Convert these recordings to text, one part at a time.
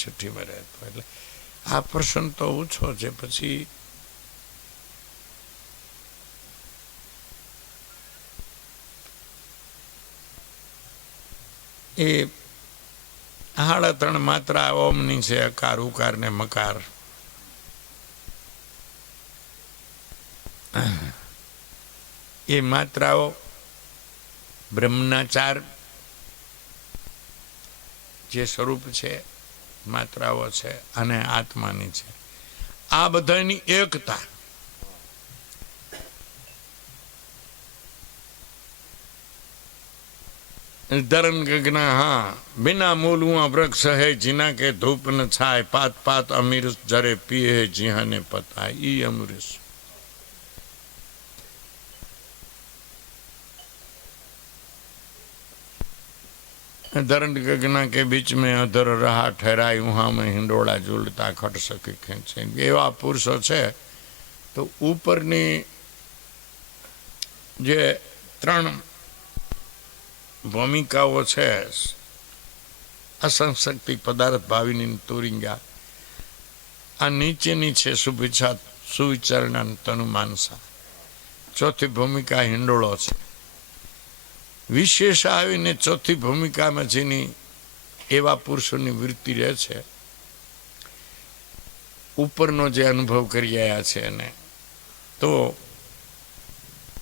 છઠ્ઠીમાં રહેતો. એટલે આ પ્રસંગ તો ઓછો છે. પછી એ 3.5 માત્રા ઓમની છે, અકાર ઉકાર ને મકાર. એ માત્રાઓ બ્રહ્મના 4 જે સ્વરૂપ છે, માત્રાઓ છે, અને આત્માની છે. આ બધાની એકતા. ધરન ગગના હા બિના મૂલ હુઆ વૃક્ષ હે જીના કે ધૂપ ન છાય પાત પાત અમીરસ જરે પીએ જીહાને પતાય ઈ અમૃસ. धरण गगना के बीच में अधर रहा ठहराई वहाँ में हिंडोળા ઝૂલતા ખટ સકી ખેંચે. એવા પુરુષો છે. તો ઉપરની જે 3 ભૂમિકાઓ છે, અસંશક્તિ પદાર્થ ભાવિની તુરિંગા. આ નીચેની છે શુભેચ્છા સુવિચારણા તનુ માનસા. ચોથી ભૂમિકા હિંડોળો છે. વિશેષ આવીને ચોથી ભૂમિકામાં જેની એવા પુરુષોની વૃત્તિ રહે છે, ઉપરનો જે અનુભવ કરી આવ્યા છે એને, તો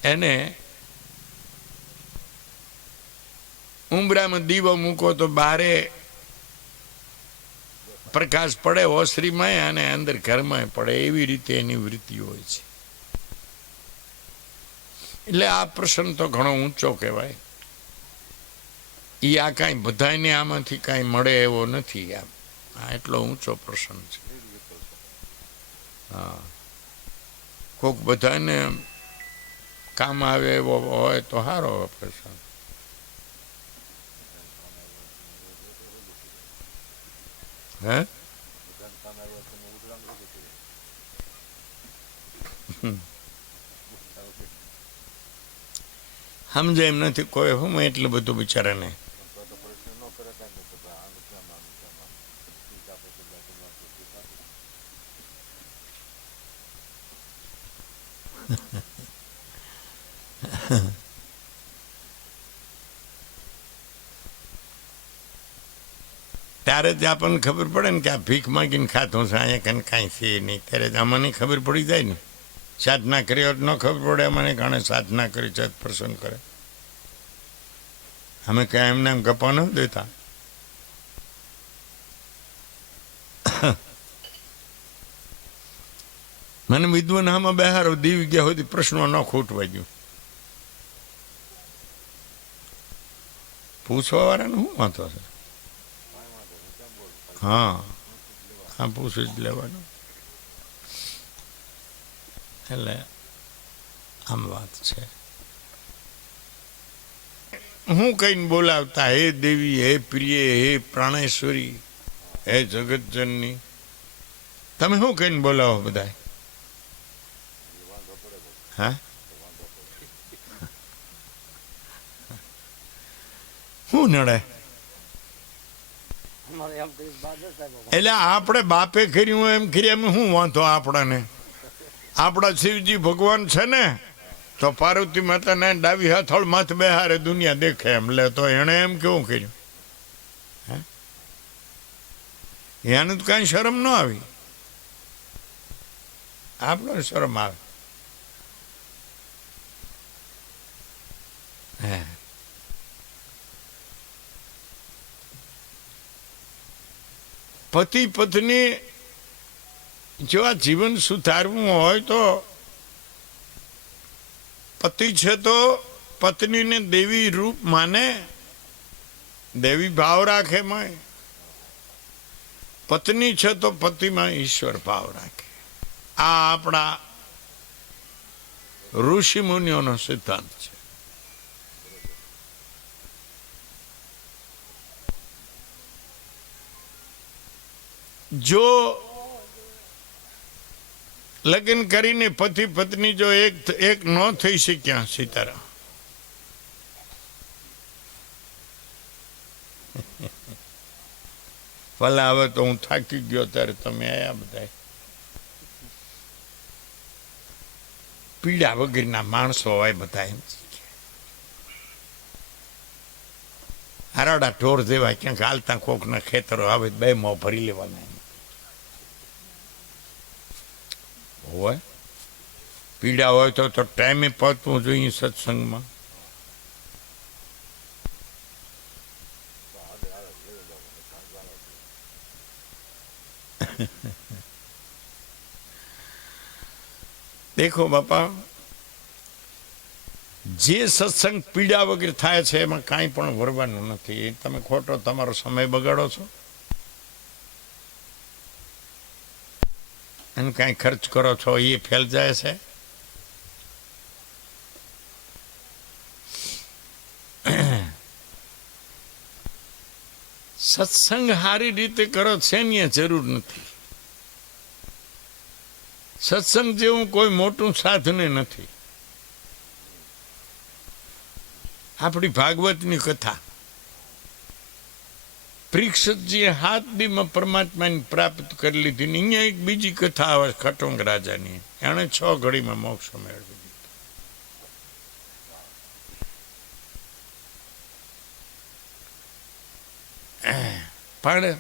એને ઉંબરામાં દીવો મૂકો તો બારે પ્રકાશ પડે ઓસરીમાં અને અંદર ઘરમાં પડે, એવી રીતે એની વૃત્તિ હોય છે. એટલે આ પ્રસંગ તો ઘણો ઊંચો કહેવાય. આ કાંઈ બધાને આમાંથી કાંઈ મળે એવો નથી. આ એટલો ઊંચો પ્રસંગ છે. હા, કોક બધાને કામ આવે એવો હોય તો સારો પ્રસંગ. હે સમજે એમ નથી કોઈ. હું એટલું બધું બિચારાને ત્યારે જ આપણને ખબર પડે ને કે આ ભીખ માગીને ખાતું છે, અહીંયા કને કાંઈ છે નહીં. ત્યારે જ અમને ખબર પડી જાય ને. સાધના કરી હોત ન ખબર પડે અમને. ઘણે સાધના કરી છે, પ્રસન્ન કરે. અમે ક્યાં એમને એમ ગપ્પા ન દેતા. મને વિદ્વાન આમાં બહારો દીવી ગયા સુધી પ્રશ્નો ન ખૂટવા ગયું. પૂછવા વાળાને શું વાંધો છે? હા, હા, પૂછી જ લેવાનું. એટલે આમ વાત છે. હું કહીને બોલાવતા, હે દેવી, હે પ્રિય, હે પ્રાણેશ્વરી, હે જગતજનની. તમે શું કહીને બોલાવો બધા? હા, શું નડે? એટલે આપણે બાપે કર્યું એમ કરી એમ શું વાંધો આપણને? આપણા શિવજી ભગવાન છે ને, તો પાર્વતી માતાને ડાબી હાથળ માથ બેહારે દુનિયા દેખે એમ. લે તો એણે એમ કેવું કર્યું? એને તો કાંઈ શરમ ન આવી. આપણને શરમ આવે. હે, પતિ પત્ની જો આ જીવન સુધારવું હોય તો પતિ છે તો પત્નીને દેવી રૂપ માને, દેવી ભાવ રાખે. પત્ની છે તો પતિમાં ઈશ્વર ભાવ રાખે. આ આપણા ઋષિ મુનિઓનો સિદ્ધાંત છે. જો લગ્ન કરીને પતિ પત્ની જો એક ન થઈ શક્યા, સીતારામ, ભલે હવે તો હું થાકી ગયો ત્યારે તમે આયા બધા. પીડા વગરના માણસો હોય બધા. એમ હરાડા ઢોર જેવા ક્યાંક હાલતા કોકના ખેતરો આવે 2 મોં ભરી લેવાના હોય. પીડા હોય તો ટાઈમે પહોંચવું જોઈએ સત્સંગમાં. દેખો બાપા, જે સત્સંગ પીડા વગર થાય છે એમાં કાંઈ પણ વરવાનું નથી. એ તમે ખોટો તમારો સમય બગાડો છો અને કાંઈ ખર્ચ કરો છો એ ફેલ જાય છે. સત્સંગ સારી રીતે કરો છે એની જરૂર નથી. સત્સંગ જેવું કોઈ મોટું સાધન નથી. આપણી ભાગવતની કથા, પરીક્ષિતજીએ 7 દીમાં પરમાત્માને પ્રાપ્ત કરી લીધી. ને અહીંયા એક બીજી કથા આવે ખટોંગ રાજાની. એણે 6 ઘડીમાં મોક્ષ મેળવી લીધો. પણ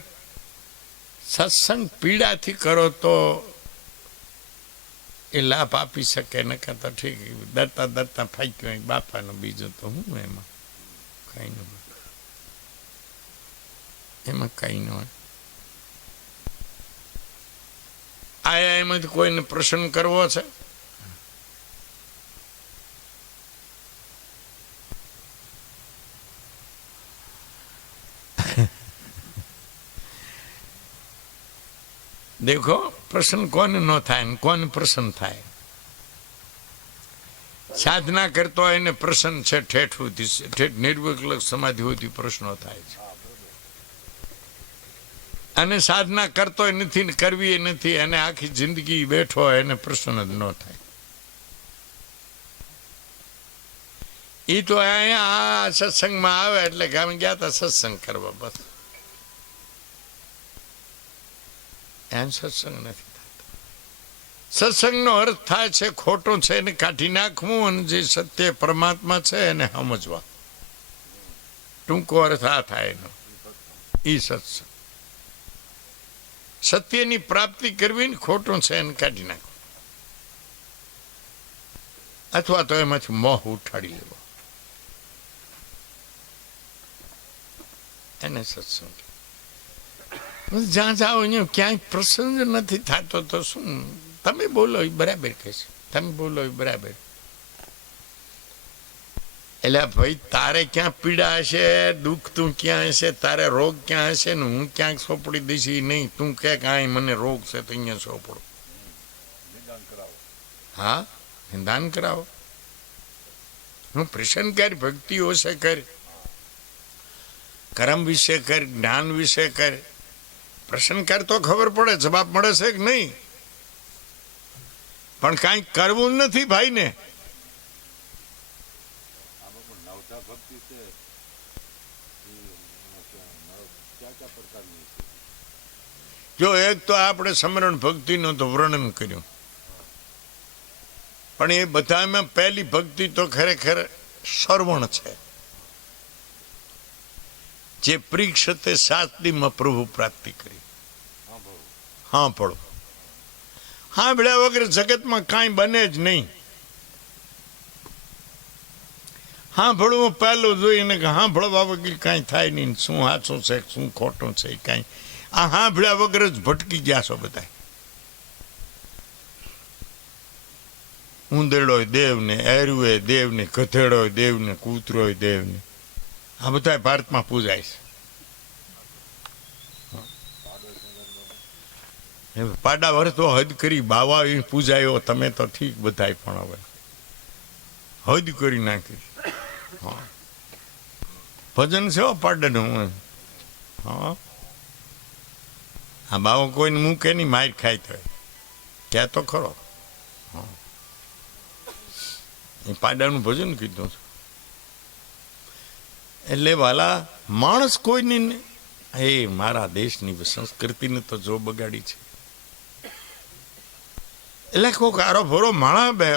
સત્સંગ પીડાથી કરો તો એ લાભ આપી શકે. ન કરતા ઠીક દરતા ફાક્યો બાપાનો. બીજો તો હું એમાં કઈ ન હોય. એમાં કઈ ન હોય. આયા એમાંથી કોઈને પ્રસન્ન કરવો છે? દેખો, પ્રસન્ન કોને ન થાય ને કોને પ્રસન્ન થાય. સાધના કરતો એને પ્રસન્ન છે ઠેઠ સુધી, ઠેઠ નિર્વિકલ્પ સમાધિ સુધી પ્રશ્નો થાય છે. અને સાધના કરતો નથી ને કરવી એ નથી, એને આખી જિંદગી બેઠો એને પ્રસન્ન જ ન થાય. એ તો અહીંયા આ સત્સંગમાં આવે એટલે કે અમે ગયા હતા સત્સંગ કરવા, બસ. એમ સત્સંગ નથી થતો. સત્સંગનો અર્થ થાય છે ખોટો છે એને કાઢી નાખવું અને જે સત્ય પરમાત્મા છે એને સમજવા. ટૂંકો અર્થ આ થાય એનો. એ સત્સંગ. સત્યની પ્રાપ્તિ કરવી ને ખોટું છે એને કાઢી નાખવું, અથવા તો એમાંથી મોહ ઉઠાડી લેવો, એને સત્સંગ. જ્યાં જાઓ અહીંયા ક્યાંય પ્રસંગ નથી થતો તો શું? તમે બોલો એ બરાબર કહેશે, તમે બોલો એ બરાબર. એટલે ભાઈ તારે ક્યાં પીડા હશે, દુઃખ તું ક્યાં હશે, તારે રોગ ક્યાં હશે ને હું ક્યાંક સોંપડી દઈશ એ નહીં. તું કે કાંઈ મને રોગ છે તો અહીંયા સોંપડો. હા, દાન કરાવો. હું પ્રસન્ન કર, ભક્તિઓ છે કર, કર્મ વિશે કર, જ્ઞાન વિશે કર. પ્રશ્ન કર તો ખબર પડે જવાબ મળે છે કે નહીં. પણ કાંઈ કરવું નથી ભાઈ ને. જો એક તો આપણે સમરણ ભક્તિનું તો વર્ણન કર્યું, પણ એ બધામાં પહેલી ભક્તિ તો ખરેખર શ્રવણ છે. જે પરીક્ષતે 7 દીમાં પ્રભુ પ્રાપ્તિ કરી. હા પડો. સાંભળ્યા વગર જગતમાં કાંઈ બને જ નહીં. સાંભળવું પહેલું જોઈને કે સાંભળવા વગર કાંઈ થાય નહીં. શું સાચું છે શું ખોટું છે કાંઈ. આ સાંભળ્યા વગર જ ભટકી ગયા છો બધા. ઉંદરડો દેવને, એરુએ દેવને, ગધેડો દેવને, કૂતરો દેવને, આ બધા ભારતમાં પૂજાય છે. પાડા વર્તો હદ કરી બાવા પૂજાયો તમે તો ઠીક બધાય, પણ હવે હદ કરી નાખી. હા, ભજન છે પાડાનું. હા, આ બાવો કોઈને મૂકે નહીં, માર ખાય તો ક્યાં તો ખરો. હા, એ પાડાનું ભજન કીધું છે. એટલે વાલા માણસ કોઈને એ મારા દેશની સંસ્કૃતિને તો જો બગાડી છે. એટલે કોઈક આરો ભરો માણા બે